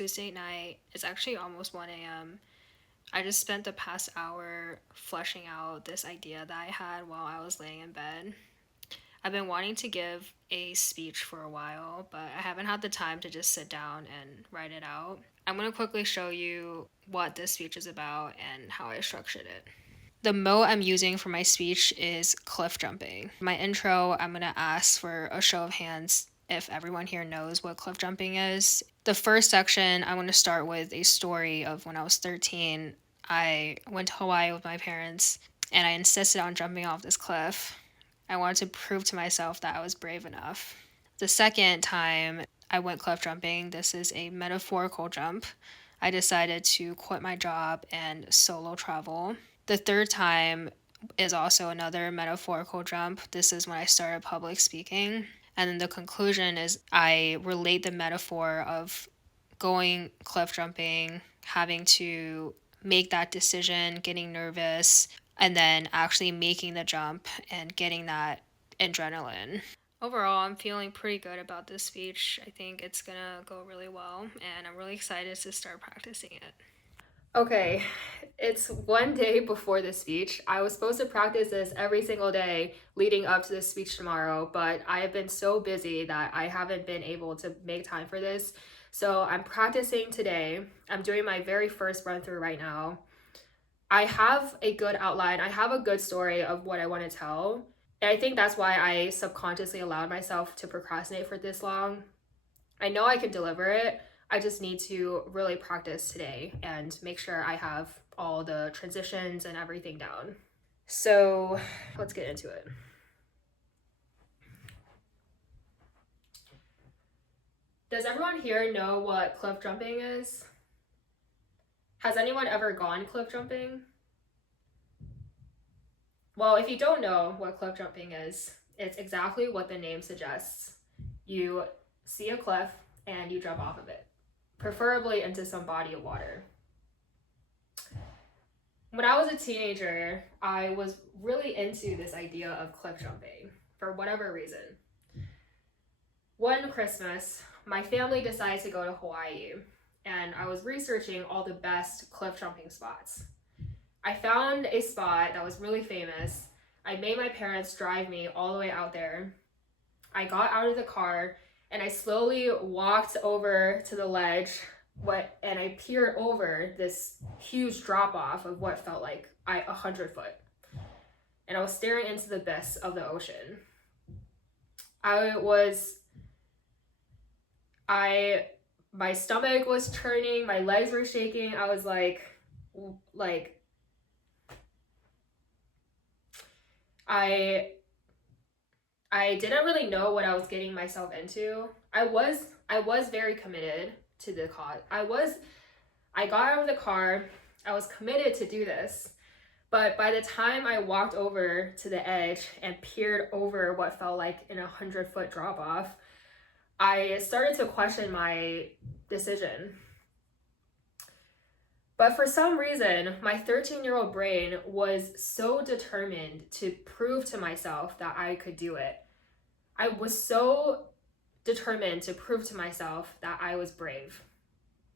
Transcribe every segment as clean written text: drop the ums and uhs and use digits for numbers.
Tuesday night. It's actually almost 1 a.m. I just spent the past hour fleshing out this idea that I had while I was laying in bed. I've been wanting to give a speech for a while, but I haven't had the time to just sit down and write it out. I'm going to quickly show you what this speech is about and how I structured it. The mode I'm using for my speech is cliff jumping. My intro, I'm going to ask for a show of hands if everyone here knows what cliff jumping is. The first section, I want to start with a story of when I was 13. I went to Hawaii with my parents and I insisted on jumping off this cliff. I wanted to prove to myself that I was brave enough. The second time I went cliff jumping, this is a metaphorical jump. I decided to quit my job and solo travel. The third time is also another metaphorical jump. This is when I started public speaking. And then the conclusion is I relate the metaphor of going cliff jumping, having to make that decision, getting nervous, and then actually making the jump and getting that adrenaline. Overall, I'm feeling pretty good about this speech. I think it's gonna go really well, and I'm really excited to start practicing it. Okay, it's one day before the speech. I was supposed to practice this every single day leading up to this speech tomorrow, but I have been so busy that I haven't been able to make time for this. So I'm practicing today. I'm doing my very first run through right now. I have a good outline. I have a good story of what I want to tell. And I think that's why I subconsciously allowed myself to procrastinate for this long. I know I can deliver it. I just need to really practice today and make sure I have all the transitions and everything down. So let's get into it. Does everyone here know what cliff jumping is? Has anyone ever gone cliff jumping? Well, if you don't know what cliff jumping is, it's exactly what the name suggests. You see a cliff and you jump off of it, preferably into some body of water. When I was a teenager, I was really into this idea of cliff jumping for whatever reason. One Christmas, my family decided to go to Hawaii, and I was researching all the best cliff jumping spots. I found a spot that was really famous. I made my parents drive me all the way out there. I got out of the car and I slowly walked over to the ledge and I peered over this huge drop off of what felt like 100 foot. And I was staring into the abyss of the ocean. My stomach was churning, my legs were shaking. I was like I didn't really know what I was getting myself into. I was very committed to the cause. I got out of the car, I was committed to do this. But by the time I walked over to the edge and peered over what felt like an 100-foot drop off, I started to question my decision. But for some reason, my 13-year-old brain was so determined to prove to myself that I could do it. I was so determined to prove to myself that I was brave.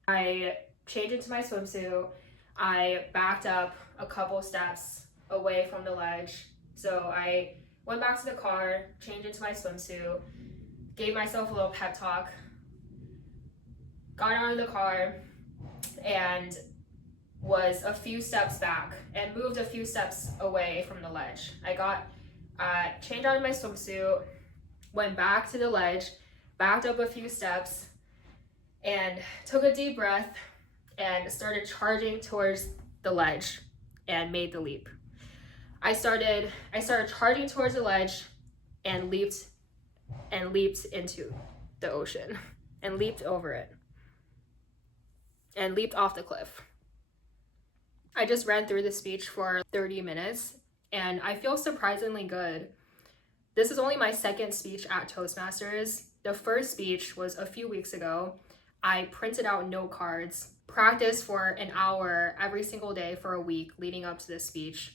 I changed into my swimsuit. I backed up a couple steps away from the ledge. So I went back to the car, changed into my swimsuit, gave myself a little pep talk, got out of the car, and was a few steps back and moved a few steps away from the ledge. I got changed out of my swimsuit, went back to the ledge, backed up a few steps, and took a deep breath and started charging towards the ledge and made the leap. I started charging towards the ledge and leaped into the ocean and leaped over it and leaped off the cliff. I just ran through the speech for 30 minutes and I feel surprisingly good. This is only my second speech at Toastmasters. The first speech was a few weeks ago. I printed out note cards, practiced for an hour every single day for a week leading up to this speech.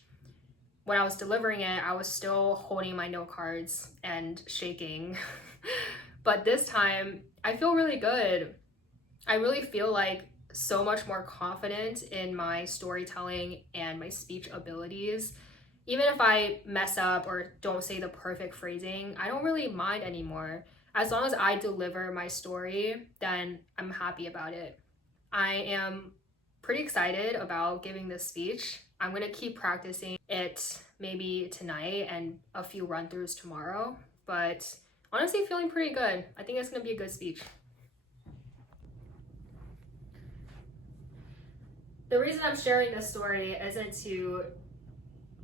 When I was delivering it, I was still holding my note cards and shaking. But this time, I feel really good. I really feel like so much more confident in my storytelling and my speech abilities. Even if I mess up or don't say the perfect phrasing, I don't really mind anymore. As long as I deliver my story, then I'm happy about it. I am pretty excited about giving this speech. I'm gonna keep practicing it maybe tonight and a few run-throughs tomorrow, but honestly feeling pretty good. I think it's gonna be a good speech. The reason I'm sharing this story isn't to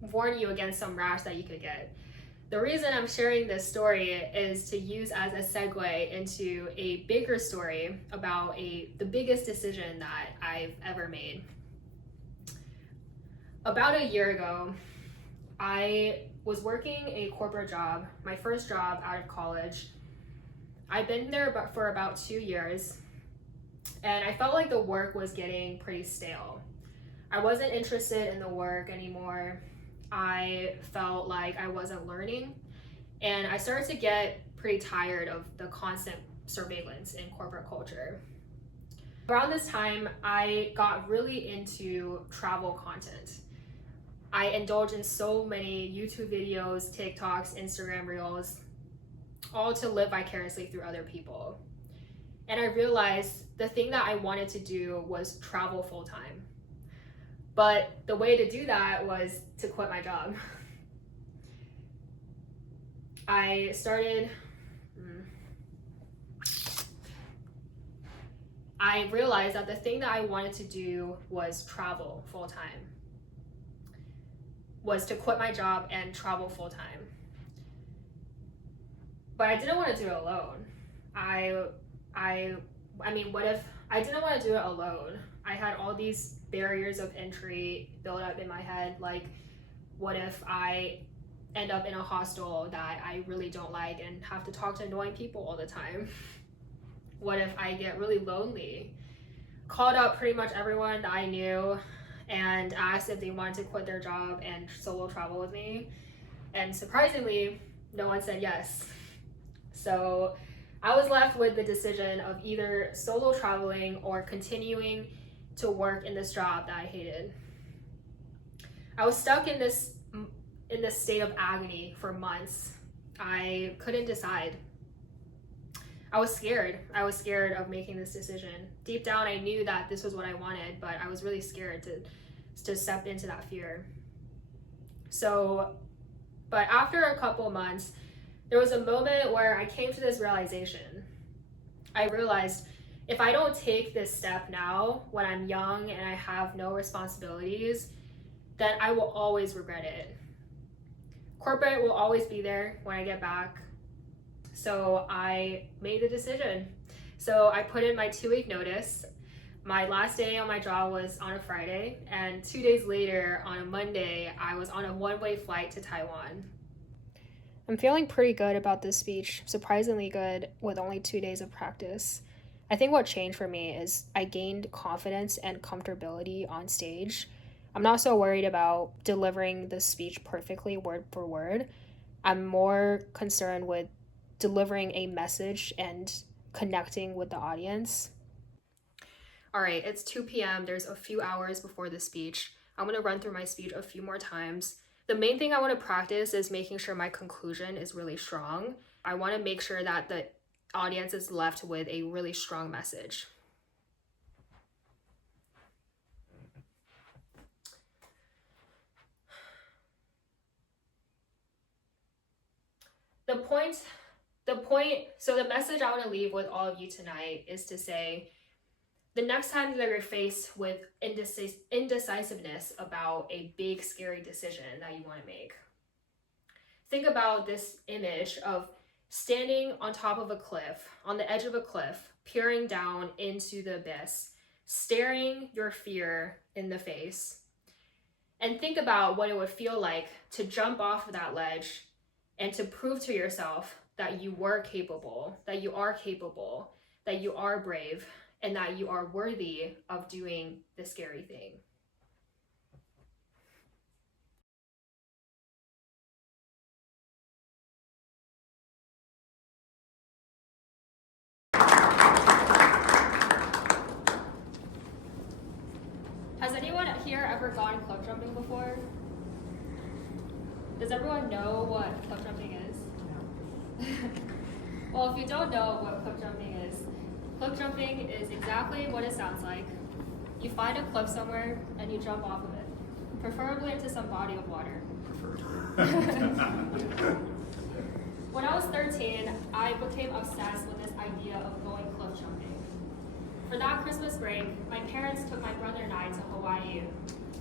warn you against some rash that you could get. The reason I'm sharing this story is to use as a segue into a bigger story about the biggest decision that I've ever made. About a year ago, I was working a corporate job, my first job out of college. I've been there for about 2 years, and I felt like the work was getting pretty stale. I wasn't interested in the work anymore. I felt like I wasn't learning, and I started to get pretty tired of the constant surveillance in corporate culture. Around this time, I got really into travel content. I indulged in so many YouTube videos, TikToks, Instagram Reels, all to live vicariously through other people. And I realized the thing that I wanted to do was travel full time. But the way to do that was to quit my job. I realized that the thing that I wanted to do was travel full time, was to quit my job and travel full time. But I didn't want to do it alone. I mean, what if I didn't want to do it alone? I had all these barriers of entry built up in my head. Like, what if I end up in a hostel that I really don't like and have to talk to annoying people all the time? What if I get really lonely? Called out pretty much everyone that I knew and asked if they wanted to quit their job and solo travel with me. And surprisingly, no one said yes. So I was left with the decision of either solo traveling or continuing to work in this job that I hated. I was stuck in this state of agony for months. I couldn't decide. I was scared. I was scared of making this decision. Deep down, I knew that this was what I wanted, but I was really scared to step into that fear. But after a couple months, there was a moment where I came to this realization. I realized if I don't take this step now, when I'm young and I have no responsibilities, then I will always regret it. Corporate will always be there when I get back. So I made a decision. So I put in my 2-week notice. My last day on my job was on a Friday, and 2 days later, on a Monday, I was on a one-way flight to Taiwan. I'm feeling pretty good about this speech, surprisingly good with only 2 days of practice. I think what changed for me is I gained confidence and comfortability on stage. I'm not so worried about delivering the speech perfectly word for word. I'm more concerned with delivering a message and connecting with the audience. All right, it's 2 p.m. There's a few hours before the speech. I'm gonna run through my speech a few more times. The main thing I want to practice is making sure my conclusion is really strong. I want to make sure that the audience is left with a really strong message. So the message I want to leave with all of you tonight is to say, the next time that you're faced with indecisiveness about a big, scary decision that you want to make, think about this image of standing on top of a cliff, on the edge of a cliff, peering down into the abyss, staring your fear in the face. And think about what it would feel like to jump off of that ledge and to prove to yourself that you were capable, that you are capable, that you are brave, and that you are worthy of doing the scary thing. here ever gone cliff jumping before? Does everyone know what cliff jumping is? Well, if you don't know what cliff jumping is exactly what it sounds like. You find a cliff somewhere and you jump off of it, preferably into some body of water. When I was 13, I became obsessed with this idea of going cliff jumping. For that Christmas break, my parents took my brother and I to Hawaii,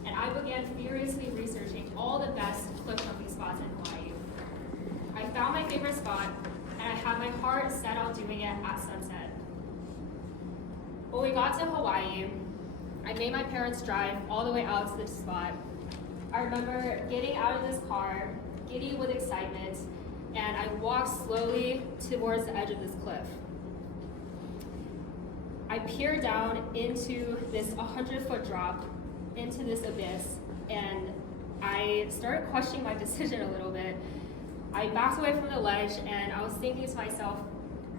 and I began furiously researching all the best cliff jumping spots in Hawaii. I found my favorite spot, and I had my heart set on doing it at sunset. When we got to Hawaii, I made my parents drive all the way out to the spot. I remember getting out of this car, giddy with excitement, and I walked slowly towards the edge of this cliff. I peered down into this 100-foot drop, into this abyss, and I started questioning my decision a little bit. I backed away from the ledge, and I was thinking to myself,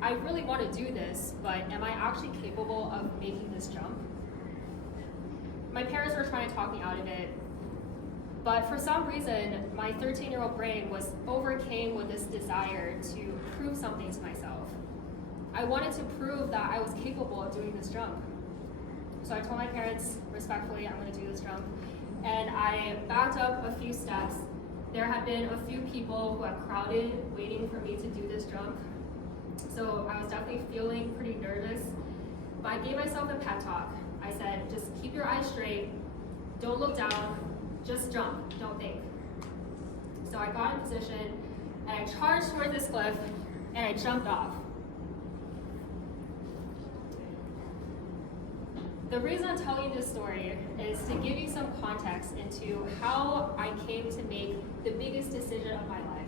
I really want to do this, but am I actually capable of making this jump? My parents were trying to talk me out of it, but for some reason, my 13-year-old brain was overcame with this desire to prove something to myself. I wanted to prove that I was capable of doing this jump. So I told my parents, respectfully, I'm going to do this jump. And I backed up a few steps. There had been a few people who had crowded, waiting for me to do this jump. So I was definitely feeling pretty nervous. But I gave myself a pep talk. I said, just keep your eyes straight, don't look down, just jump, don't think. So I got in position, and I charged towards this cliff, and I jumped off. The reason I'm telling you this story is to give you some context into how I came to make the biggest decision of my life.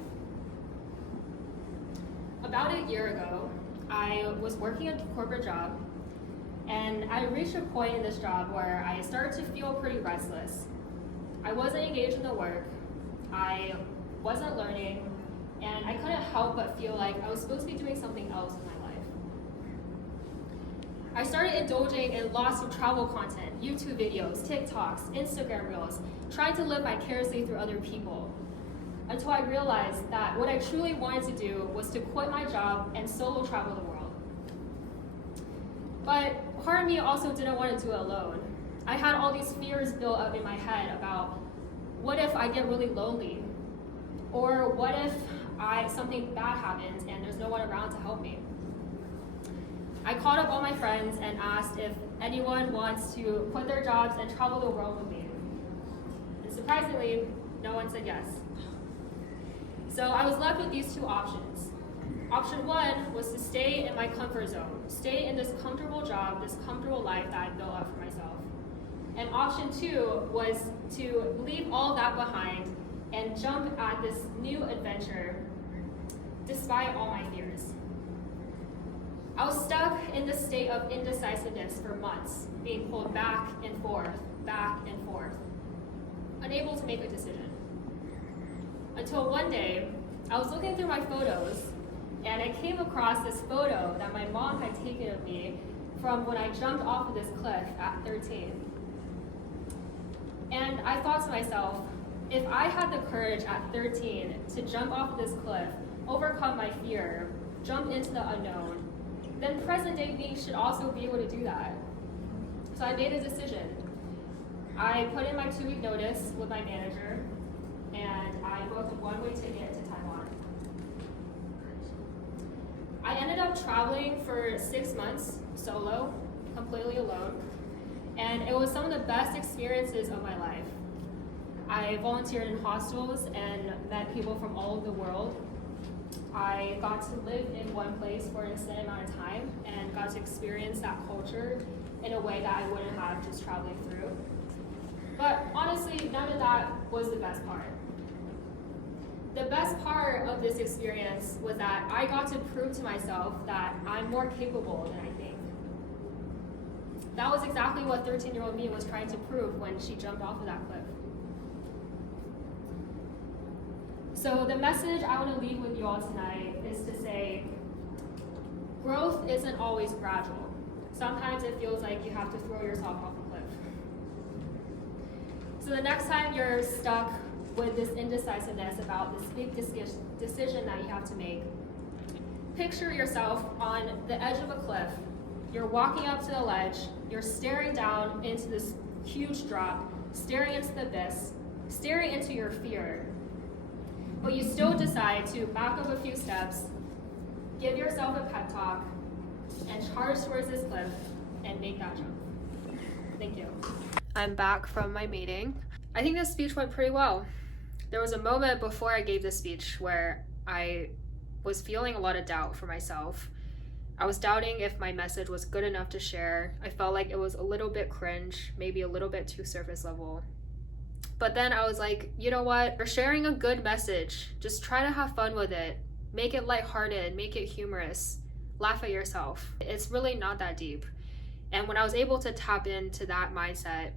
About a year ago, I was working a corporate job, and I reached a point in this job where I started to feel pretty restless. I wasn't engaged in the work, I wasn't learning, and I couldn't help but feel like I was supposed to be doing something else in my life. I started indulging in lots of travel content, YouTube videos, TikToks, Instagram Reels, trying to live vicariously through other people, until I realized that what I truly wanted to do was to quit my job and solo travel the world. But part of me also didn't want to do it alone. I had all these fears built up in my head about what if I get really lonely? Or what if something bad happens and there's no one around to help me? I called up all my friends and asked if anyone wants to quit their jobs and travel the world with me. And surprisingly, no one said yes. So I was left with these two options. Option one was to stay in my comfort zone, stay in this comfortable job, this comfortable life that I built up for myself. And option two was to leave all that behind and jump at this new adventure despite all my fears. I was stuck in this state of indecisiveness for months, being pulled back and forth, unable to make a decision. Until one day, I was looking through my photos, and I came across this photo that my mom had taken of me from when I jumped off of this cliff at 13. And I thought to myself, if I had the courage at 13 to jump off of this cliff, overcome my fear, jump into the unknown, then present-day me should also be able to do that. So I made a decision. I put in my 2-week notice with my manager, and I booked a one-way ticket to Taiwan. I ended up traveling for 6 months solo, completely alone, and it was some of the best experiences of my life. I volunteered in hostels and met people from all over the world. I got to live in one place for an extended amount of time and got to experience that culture in a way that I wouldn't have just traveling through. But honestly, none of that was the best part. The best part of this experience was that I got to prove to myself that I'm more capable than I think. That was exactly what 13-year-old me was trying to prove when she jumped off of that cliff. So the message I want to leave with you all tonight is to say, growth isn't always gradual. Sometimes it feels like you have to throw yourself off a cliff. So the next time you're stuck with this indecisiveness about this big decision that you have to make, picture yourself on the edge of a cliff. You're walking up to the ledge, you're staring down into this huge drop, staring into the abyss, staring into your fear. But you still decide to back up a few steps, give yourself a pep talk, and charge towards this cliff and make that jump. Thank you. I'm back from my meeting. I think this speech went pretty well. There was a moment before I gave this speech where I was feeling a lot of doubt for myself. I was doubting if my message was good enough to share. I felt like it was a little bit cringe, maybe a little bit too surface level. But then I was like, you know what? You're sharing a good message. Just try to have fun with it. Make it lighthearted, make it humorous. Laugh at yourself. It's really not that deep. And when I was able to tap into that mindset,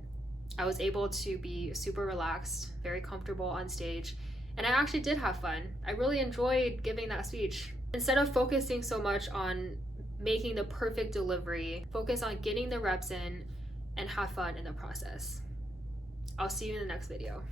I was able to be super relaxed, very comfortable on stage. And I actually did have fun. I really enjoyed giving that speech. Instead of focusing so much on making the perfect delivery, focus on getting the reps in and have fun in the process. I'll see you in the next video.